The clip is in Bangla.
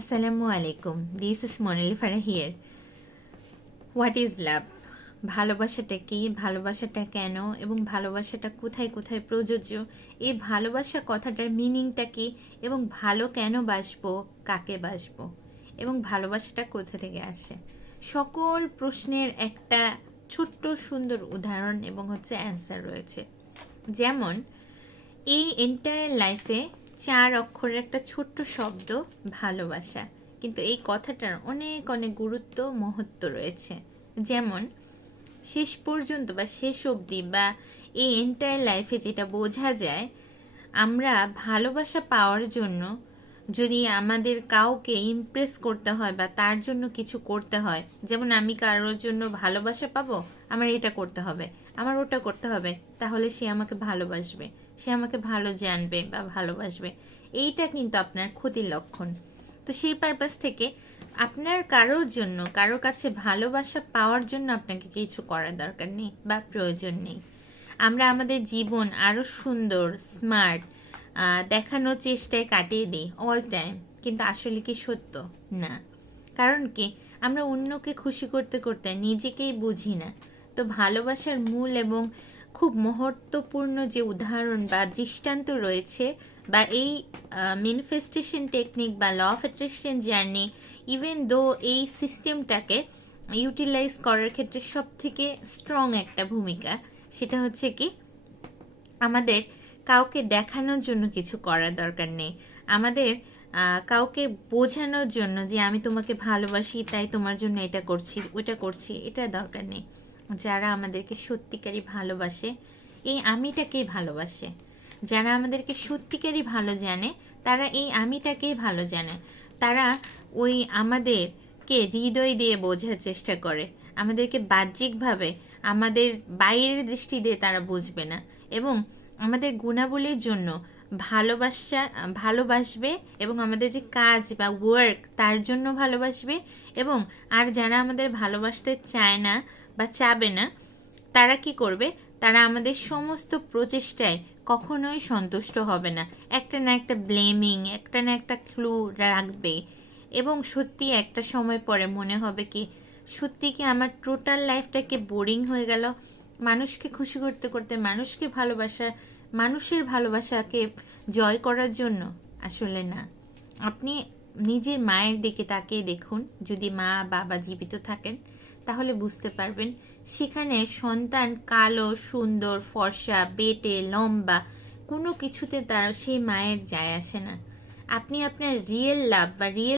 আসসালামু আলাইকুম, this is Manali Farah here. What is love? ভালোবাসাটা কি, ভালোবাসাটা কেন এবং ভালোবাসাটা কোথায় কোথায় প্রযোজ্য? এই ভালোবাসা কথাটার মিনিংটা কি এবং ভালো কেন বাসবো, কাকে বাসবো এবং ভালোবাসাটা কোথা থেকে আসে? সকল প্রশ্নের একটা ছোট্ট সুন্দর উদাহরণ এবং অ্যান্সার রয়েছে। যেমন এই এন্টায়ার লাইফে 4 অক্ষরের একটা ছোট্ট শব্দ ভালোবাসা, কিন্তু এই কথাটার অনেক অনেক গুরুত্ব মহত্ব রয়েছে। যেমন শেষ পর্যন্ত বা শেষ অবধি বা এই এন্টায়ার লাইফে যেটা বোঝা যায়, আমরা ভালোবাসা পাওয়ার জন্য যদি আমাদের কাউকে ইমপ্রেস করতে হয় বা তার জন্য কিছু করতে হয়, যেমন আমি কারোর জন্য ভালোবাসা পাবো, আমার এটা করতে হবে, আমার ওটা করতে হবে, তাহলে সে আমাকে ভালোবাসবে, সে আমাকে ভালো জানবে বা ভালোবাসবে, এইটা কিন্তু আপনার ক্ষতির লক্ষণ। তো সেই পারপাস থেকে আপনার কারোর জন্য, কারোর কাছে ভালোবাসা পাওয়ার জন্য আপনাকে কিছু করার দরকার নেই বা প্রয়োজন নেই। আমরা আমাদের জীবন আরও সুন্দর, স্মার্ট দেখানোর চেষ্টায় কাটিয়ে দিই অল টাইম, কিন্তু আসলে কি সত্য না? কারণ কি, আমরা অন্যকে খুশি করতে করতে নিজেকেই বুঝি না। তো ভালোবাসার মূল এবং খুব মহত্বপূর্ণ যে উদাহরণ বা দৃষ্টান্ত রয়েছে, বা এই ম্যানিফেস্টেশন টেকনিক বা law of attraction journey, even though এই সিস্টেমটাকে ইউটিলাইজ করার ক্ষেত্রে সব থেকে স্ট্রং একটা ভূমিকা, সেটা হচ্ছে কি, আমাদের কাউকে দেখানোর জন্য কিছু করার দরকার নেই। আমাদের কাউকে বোঝানোর জন্য যে আমি তোমাকে ভালোবাসি তাই তোমার জন্য এটা করছি ওটা করছি, এটা দরকার নেই। যারা আমাদেরকে সত্যিকারই ভালোবাসে, এই আমিটাকেই ভালোবাসে। যারা আমাদেরকে সত্যিকারই ভালো জানে, তারা এই আমিটাকেই ভালো জানে। তারা ওই আমাদেরকে হৃদয় দিয়ে বোঝার চেষ্টা করে, আমাদেরকে বাহ্যিকভাবে আমাদের বাইরের দৃষ্টি দিয়ে তারা বুঝবে না। এবং আমাদের গুণাবলীর জন্য ভালোবাসবে এবং আমাদের যে কাজ বা ওয়ার্ক তার জন্য ভালোবাসবে। এবং আর যারা আমাদের ভালোবাসতে চায় না বা চাবে না, তারা কি করবে? তারা আমাদের সমস্ত প্রচেষ্টায় কখনোই সন্তুষ্ট হবে না, একটা না একটা ব্লেমিং, একটা না একটা ক্লু রাখবে। এবং সত্যি একটা সময় পরে মনে হবে কি, সত্যি কি আমার টোটাল লাইফটাকে বোরিং হয়ে গেল মানুষকে খুশি করতে করতে, মানুষের ভালোবাসাকে জয় করার জন্য? আসলে না। আপনি নিজের মায়ের দিকে তাকিয়ে দেখুন, যদি মা বাবা জীবিত থাকেন তাহলে বুঝতে পারবেন, সেখানে সন্তান কালো, সুন্দর, ফর্সা, বেটে, লম্বা, কোনো কিছুতে তার সেই মায়ের যায় আসে না। আপনি আপনার রিয়েল লাভ বা রিয়েল